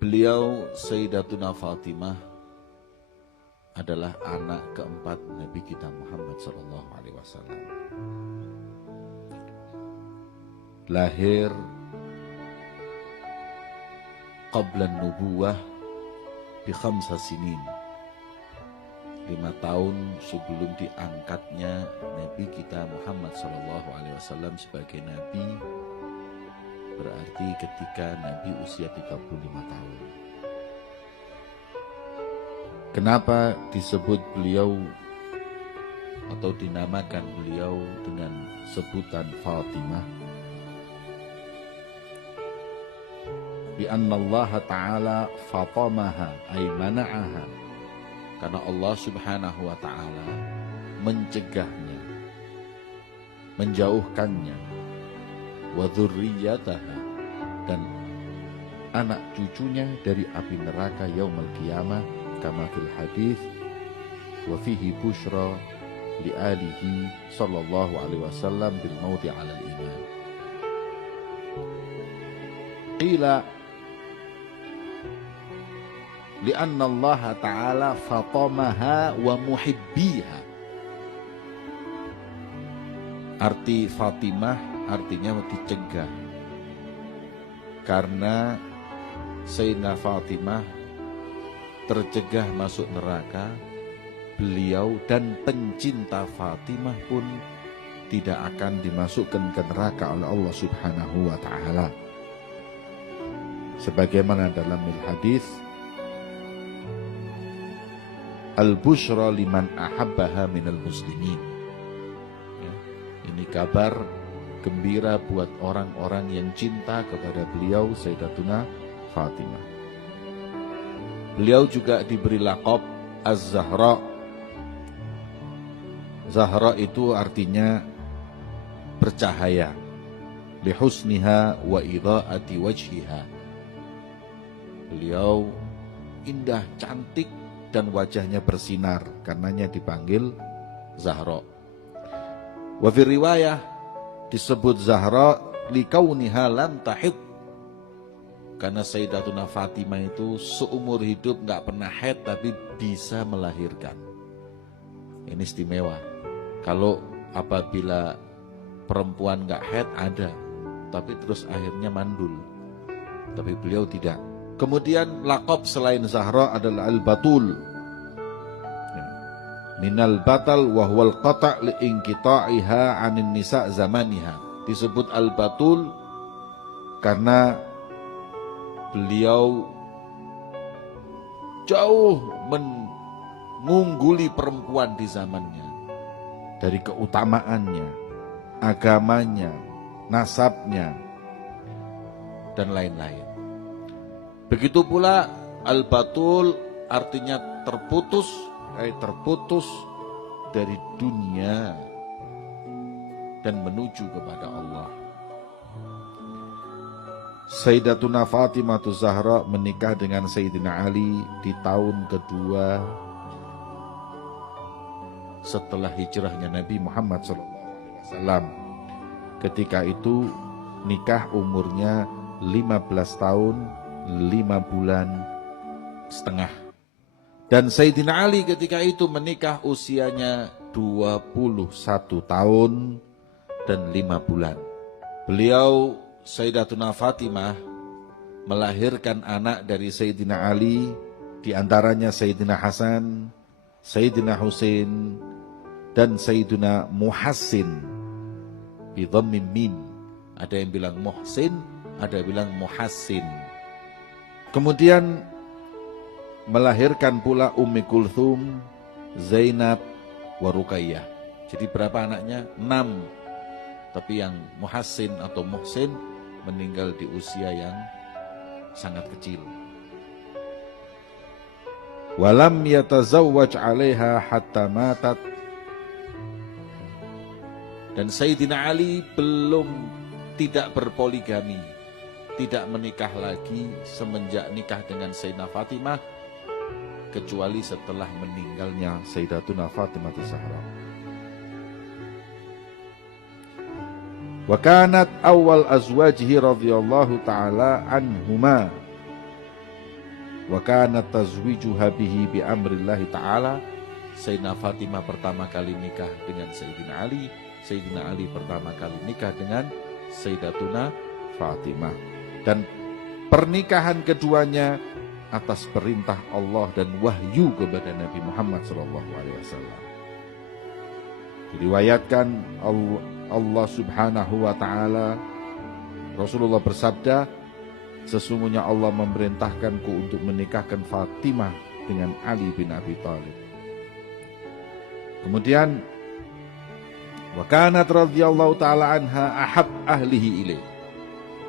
Beliau Sayyidatuna Fatimah adalah anak keempat Nabi kita Muhammad SAW. Lahir qabla nubuwah bi 5 sinin, 5 tahun sebelum diangkatnya Nabi kita Muhammad SAW sebagai Nabi, berarti ketika Nabi usia 35 tahun. Kenapa disebut beliau atau dinamakan beliau dengan sebutan Fatimah? Bi anna Allah Ta'ala fatamaha ay mana'aha, karena Allah Subhanahu wa Ta'ala mencegahnya, menjauhkannya, wa dzurriyyataha, dan anak cucunya dari api neraka yaumul qiyamah, kama fil hadis wa fihi busyra li alihi sallallahu alaihi wasallam bil mauti 'ala al iman. Qila li anna Allah Ta'ala fatamaha wa muhibbiha. Arti Fatimah artinya dicegah, karena Sayyidah Fatimah tercegah masuk neraka. Beliau dan pencinta Fatimah pun tidak akan dimasukkan ke neraka oleh Allah Subhanahu wa Ta'ala, sebagaimana dalam hadis al-busyra liman ahabbaha minal muslimin. Ini kabar gembira buat orang-orang yang cinta kepada beliau Sayyidatuna Fatimah. Beliau juga diberi laqab Az-Zahra. Zahra itu artinya bercahaya, li husniha wa idha'ati wajhiha. Beliau indah, cantik, dan wajahnya bersinar, karenanya dipanggil Zahra. Wa fi riwayah disebut Zahra li kauniha lam tahid, karena Sayyidatuna Fatimah itu seumur hidup nggak pernah haid tapi bisa melahirkan. Ini istimewa. Kalau apabila perempuan nggak haid ada, tapi terus akhirnya mandul. Tapi beliau tidak. Kemudian laqab selain Zahra adalah Al-Batul. Minal batal wa huwal qata' li inqita'iha 'anin nisa' zamaniha. Disebut Al-Batul karena beliau jauh mengungguli perempuan di zamannya, dari keutamaannya, agamanya, nasabnya, dan lain-lain. Begitu pula Al-Batul artinya terputus, terputus dari dunia dan menuju kepada Allah. Sayyidatuna Fatimah Zahra menikah dengan Sayyidina Ali di tahun kedua setelah hijrahnya Nabi Muhammad SAW. Ketika itu nikah umurnya 15 tahun 5 bulan setengah. Dan Sayyidina Ali ketika itu menikah usianya 21 tahun dan 5 bulan. Beliau Sayyidatuna Fatimah melahirkan anak dari Sayyidina Ali, di antaranya Sayyidina Hasan, Sayyidina Husain, dan Sayyidina Muhassin bi dhammim mim. Ada yang bilang Muhsin, ada yang bilang Muhassin. Kemudian melahirkan pula Ummi Kulthum, Zainab, wa Ruqayyah. Jadi berapa anaknya? 6. Tapi yang Muhassin atau Muhsin meninggal di usia yang sangat kecil. Walam yatazawwaj 'alaiha hatta matat. Dan Sayyidina Ali belum tidak berpoligami, tidak menikah lagi semenjak nikah dengan Sayyidah Fatimah, kecuali setelah meninggalnya Sayyidatuna Fatimah Zahra. Wa kanat awal azwajihi radhiyallahu ta'ala anhuma. wa kana tazwijuha bihi bi amrillah ta'ala. Sayyidina Fatimah pertama kali nikah dengan Sayyidina Ali, Sayyidina Ali pertama kali nikah dengan Sayyidatuna Fatimah, dan pernikahan keduanya atas perintah Allah dan wahyu kepada Nabi Muhammad SAW. Diriwayatkan Allah Subhanahu wa taala, Rasulullah bersabda, sesungguhnya Allah memerintahkanku untuk menikahkan Fatimah dengan Ali bin Abi Thalib. Kemudian wa kanat radhiyallahu taala anha ahab ahlihi ilaih.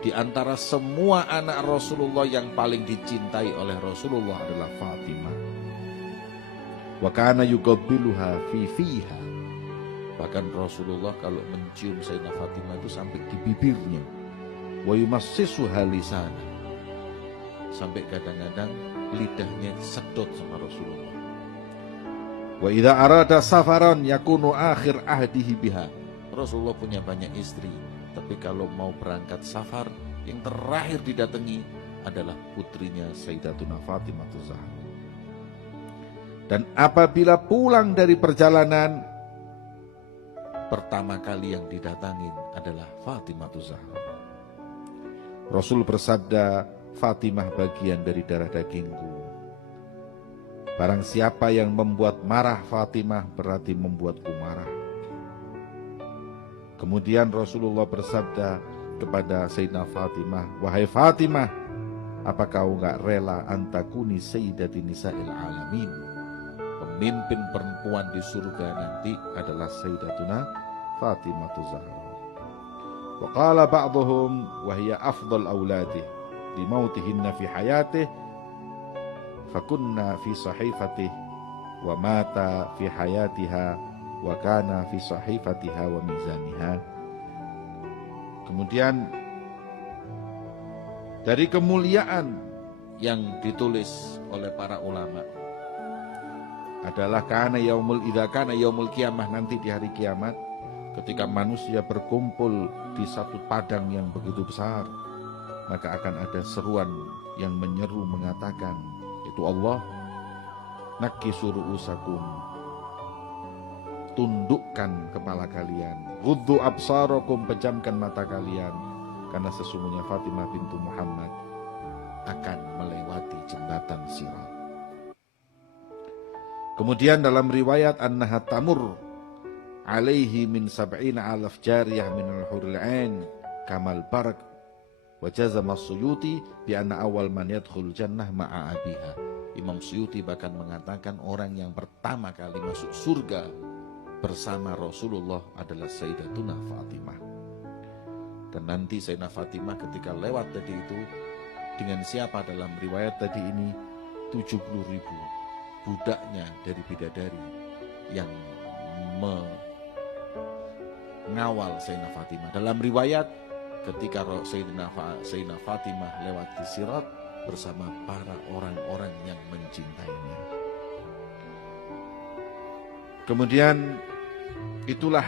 Di antara semua anak Rasulullah yang paling dicintai oleh Rasulullah adalah Fatimah. Wa kana yuqabbiluha fi fiha. Bahkan Rasulullah kalau mencium Sayyidah Fatimah itu sampai di bibirnya. Wa yumassisuha lisana. Sampai kadang-kadang lidahnya sedot sama Rasulullah. Wa idza arada safaran yakunu akhir ahdihi biha. Rasulullah punya banyak istri, tapi kalau mau berangkat safar, yang terakhir didatangi adalah putrinya Sayyidatuna Fatimah Zahra. Dan apabila pulang dari perjalanan, pertama kali yang didatangin adalah Fatimah Zahra. Rasul bersabda, Fatimah bagian dari darah dagingku. Barang siapa yang membuat marah Fatimah berarti membuatku marah. Kemudian Rasulullah bersabda kepada Sayyidina Fatimah, wahai Fatimah, apa kau enggak rela antakuni sayyidati nisa'il alamin? Pemimpin perempuan di surga nanti adalah Sayyidatuna Fatimah Zahra. Wa qala ba'dhum wa hiya afdal auladih li mautihinna fi hayatih fakunna fi sahifatih wa mata fi hayatiha wa kana fi sahifatiha wa mizaniha. Kemudian dari kemuliaan yang ditulis oleh para ulama adalah idza kana yaumul kiamah, nanti di hari kiamat ketika manusia berkumpul di satu padang yang begitu besar, maka akan ada seruan yang menyeru mengatakan, itu Allah, nakkisu ru'usakum, tundukkan kepala kalian, ghuddu absarakum, pejamkan mata kalian, karena sesungguhnya Fatimah bintu Muhammad akan melewati jembatan Sirat. Kemudian dalam riwayat annaha tamur alaihi min sab'ina alaf jariyah min al-huril ain kamal barak wa jazama Suyuti bi anna awal man yadkhul jannah ma'a abiha. Imam Suyuti bahkan mengatakan orang yang pertama kali masuk surga bersama Rasulullah adalah Sayyidatuna Fatimah. Dan nanti Sayyidatuna Fatimah ketika lewat tadi itu dengan siapa dalam riwayat tadi ini? 70.000 budaknya dari bidadari yang mengawal Sayyidatuna Fatimah. Dalam riwayat ketika Sayyidatuna Fatimah lewat di Sirat bersama para orang-orang yang mencintainya. Kemudian itulah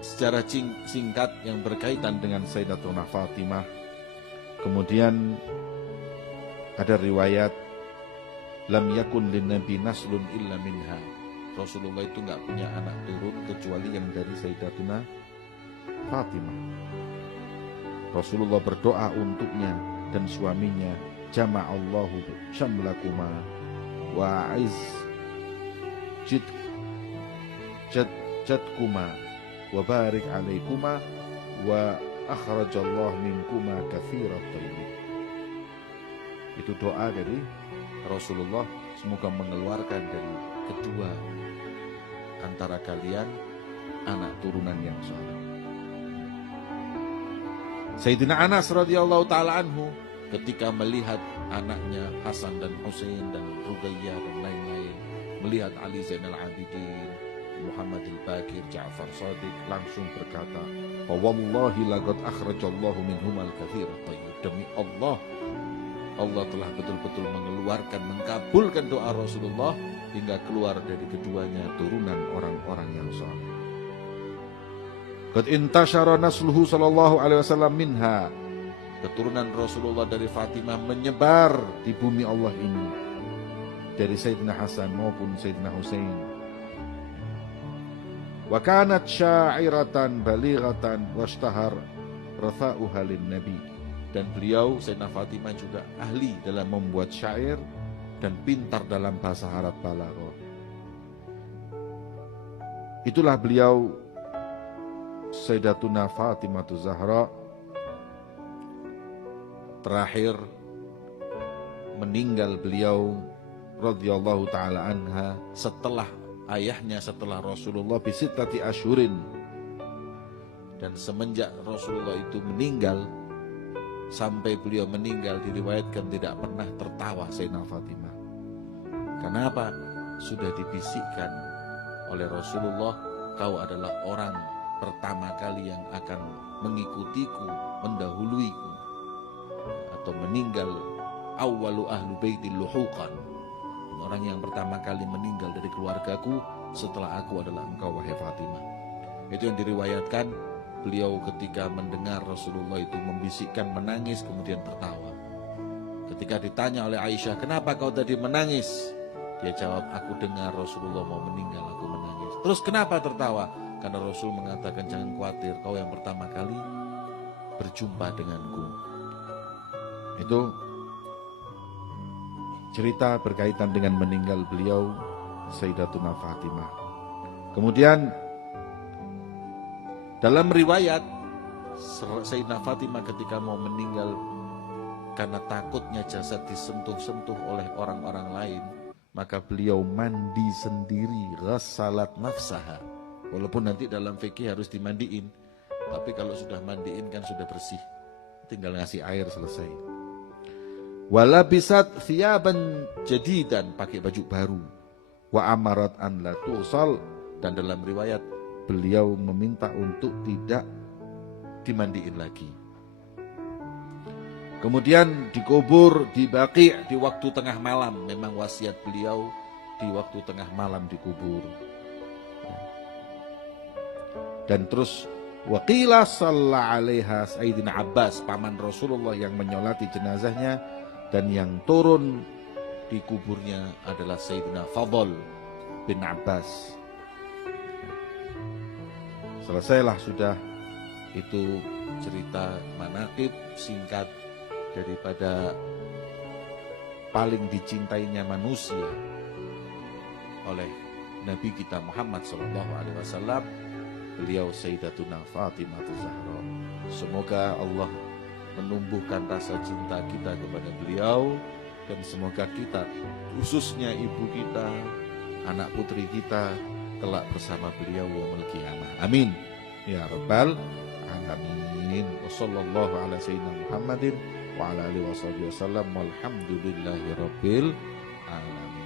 secara singkat yang berkaitan dengan Sayyidatuna Fatimah. Kemudian ada riwayat lam yakun lin nabi naslun illa minha. Rasulullah itu enggak punya anak turun kecuali yang dari Sayyidatuna Fatimah. Rasulullah berdoa untuknya dan suaminya, jama'allahu syamlakuma wa aiz jadkuma wa barik alaikuma wa akhrajallahu minkuma katsirat thayyib. Itu doa dari Rasulullah, semoga mengeluarkan dari kedua antara kalian anak turunan yang saleh. Sayyidina Anas radhiyallahu taala anhu ketika melihat anaknya Hasan dan Husain dan Ruqayyah dan lain-lain, melihat Ali Zainal Abidin, Muhammad al-Baqir, Ja'far Shadiq, langsung berkata, "Fa wallahi laqad akhrajallahu minhumal katsir thayyib." Demi Allah, Allah telah betul-betul mengeluarkan, mengabulkan doa Rasulullah hingga keluar dari keduanya turunan orang-orang yang saleh. Qad intasyara nasluhu sallallahu alaihi wasallam minha keturunan Rasulullah dari Fatimah menyebar di bumi Allah ini, dari Sayyidina Hasan maupun Sayyidina Husain. Wa kanat syairatan balighatan washtahar ratha'uha lin nabi. Dan beliau Sayyidina Fatimah juga ahli dalam membuat syair dan pintar dalam bahasa Arab balaghah. Itulah beliau Sayyidatuna Fatimah Zahra, terakhir meninggal beliau radhiyallahu taala anha setelah ayahnya, setelah Rasulullah bisittati asyurin. Dan semenjak Rasulullah itu meninggal sampai beliau meninggal diriwayatkan tidak pernah tertawa Sayyidina Fatimah. Kenapa? Sudah dibisikkan oleh Rasulullah, kau adalah orang pertama kali yang akan mengikutiku, mendahuluiku, atau meninggal awwalu ahlu baitil luhuqan. Orang yang pertama kali meninggal dari keluargaku setelah aku adalah engkau wahai Fatimah. Itu yang diriwayatkan. Beliau ketika mendengar Rasulullah itu membisikkan, menangis, kemudian tertawa. Ketika ditanya oleh Aisyah, kenapa kau tadi menangis? Dia jawab, aku dengar Rasulullah mau meninggal, aku menangis. Terus kenapa tertawa? Karena Rasul mengatakan, jangan khawatir, kau yang pertama kali berjumpa denganku. Itu cerita berkaitan dengan meninggal beliau Sayyidatuna Fatimah. Kemudian dalam riwayat Sayyidina Fatimah ketika mau meninggal, karena takutnya jasad disentuh-sentuh oleh orang-orang lain, maka beliau mandi sendiri, ghassalat nafsaha. Walaupun nanti dalam fikih harus dimandiin, tapi kalau sudah mandiin kan sudah bersih, tinggal ngasih air selesai. Walabisat thiyaban jadidan, pakai baju baru. Wa amarat an la tusal, dan dalam riwayat beliau meminta untuk tidak dimandiin lagi. Kemudian dikubur di Baqi' di waktu tengah malam. Memang wasiat beliau di waktu tengah malam dikubur. Dan terus waqila shalla 'alaiha Sayyidina Abbas, paman Rasulullah yang menyolati jenazahnya, dan yang turun di kuburnya adalah Sayyidina Fadl bin Abbas. Selesailah sudah itu cerita manaqib singkat daripada paling dicintainya manusia oleh Nabi kita Muhammad SAW, beliau Sayyidatuna Fatimah Zahra. Semoga Allah menumbuhkan rasa cinta kita kepada beliau, dan semoga kita, khususnya ibu kita, anak putri kita, kelak bersama beliau yaumul qiyamah. Amin ya rabbal alamin. Wassallallahu ala sayyidina Muhammadin wa ala alihi wasallam walhamdulillahi rabbil alamin.